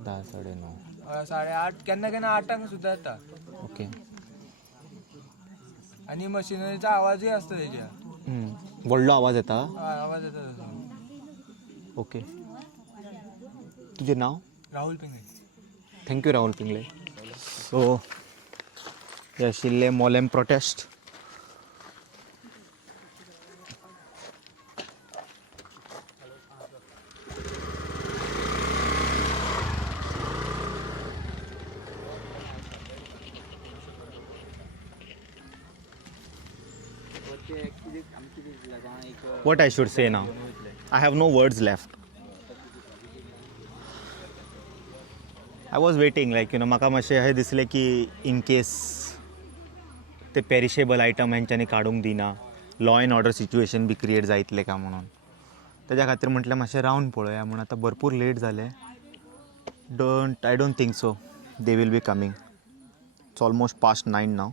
10 9:30. 8:30 केन्ना केन्ना 8 सुद्दां येता. ओके. आनी मशिनरीचो आवाजूय आसता तेज्या. व्हडलो आवाज येता? आवाज येता तसो. ओके. तुजें नांव? राहुल पिंगळे. थँक्यू राहुल पिंगळे. सो हे आशिल्ले Mollem prostate. What I should say now? I have no words left. I was waiting म्हाका मातशें अशें दिसलें की इन केस ते पेरिशेबल आयटम हेंच्यांनी काडूंक दिना लॉ एंड ऑर्डर सिच्युएशन बी क्रिएट जायतलें का म्हणून तेज्या खातीर म्हटलें मातशें रावन पळोवया म्हणून आतां भरपूर लेट जालें. I don't think so they will be coming. It's almost past 9 now.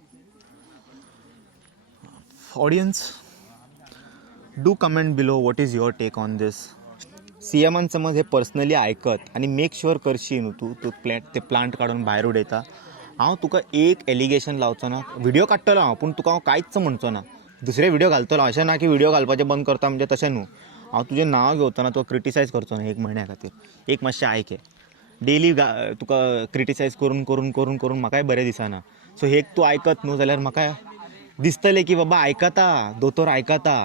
Audience do comment below what is your take on this. CMन समज हे पर्सनली आयकत आनी मेक शुअर करशी न्हू तूं ते प्लांट काडून भायर उडयता. हांव तुका एक एलिगेशन लावचो ना. व्हिडिओ काडटलो हांव पूण तुका हांव कांयच म्हणचो ना. दुसरे व्हिडिओ घालतलो. अशें ना की व्हिडिओ घालपाचें बंद करता म्हणजे तशें न्हू. हांव तुजें नांव घेवतना तुका क्रिटिसायज करचो ना 1 म्हयन्या खातीर. एक मातशें आयक. डेली तुका क्रिटिसायज करून करून करून करून म्हाकाय बरें दिसना. सो हेक तूं आयकत न्हू जाल्यार म्हाका दिसतलें की बाबा आयकता, दोतोर आयकता.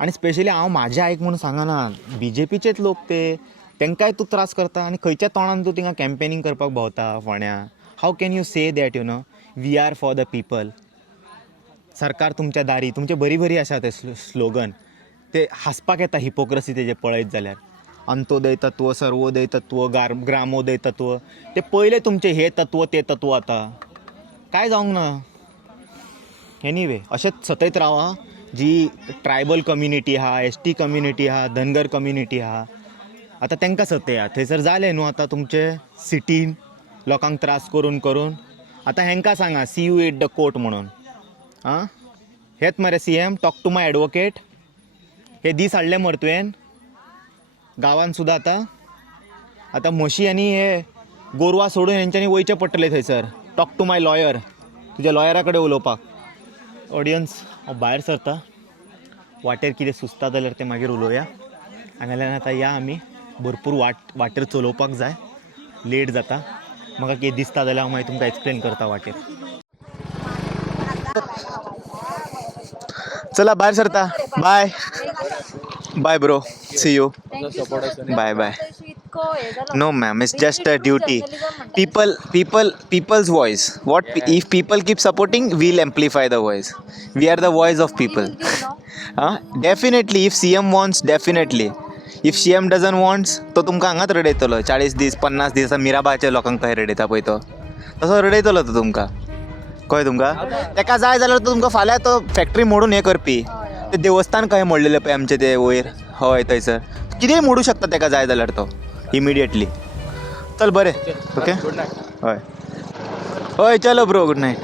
आनी स्पेशली हांव म्हाजें आयक म्हणून सांगना, BJPचेच लोक तेंकाय तूं त्रास करता आनी खंयच्या तोंडान तूं थिंगा कॅम्पेनींग करपाक भोंवता फोंड्या. How can you say that we are for the people. सरकार तुमच्या दारी, तुमचे बरी बरी आसा ते स्लोगन, ते हांसपाक येता हिपोक्रसी तेजे पळयत जाल्यार. अंत्योदय तत्व, सर्वोदय तत्व, ग्रामोदय तत्व, ते पयले तुमचे हे तत्व ते तत्व आतां काय जावंक ना. एनीवे अशेंच सतत रावा. जी ट्रायबल कम्युनिटी आहा, ST कम्युनिटी आहा, धनगर कम्युनिटी आहा, आतां तेंकां सतया. थंयसर जालें न्हू आतां तुमचे सिटीन लोकांक त्रास करून करून. आतां हेंकां सांगा see you at the court म्हणून. आं हेच मरे CM, talk to my advocate. हे दीस हाडले मरे तुवें गांवान सुद्दां. आतां म्हशी आनी हे गोरवां सोडून हेंच्यांनी वयचें पडटलें थंयसर. टॉक टू माय लॉयर, तुज्या लॉयरा कडेन उलोवपाक. ऑडियन्स हांव भायर सरता, वाटेर कितें सुचता जाल्यार तें मागीर उलोवया. हांगाल्यान आतां या आमी. भरपूर वाटेर चलोवपाक जाय, लेट जाता. म्हाका कितें दिसता जाल्यार हांव मागीर तुमकां एक्सप्लेन करता वाटेर. चला भायर सरता. Bye bye bro, see you. Bye bye. No ma'am, it's just a duty. People's voice. If people keep supporting, we'll amplify the voice. We are the voice of people. Definitely, if CM wants, definitely. If CM doesn't want, तो तुमकां हांगाच रडयतलो. 40 दीस 50 दीस मिराबाच्या लोकांक खंय रडयता पळय तो, तसो रडयतलो तो तुमकां. कळ्ळें तुमकां? तेका जाय जाल्यार तो तुमकां फाल्यां तो फॅक्टरी मोडून हें करपी. ते देवस्थान खंय मोडलेलें पळय आमचे ते वयर, हय थंयसर कितेंय मोडूं शकता तेका जाय जाल्यार तो इमिडिएटली. चल बरें, ओके. हय हय चलो ब्रो, गुड नायट.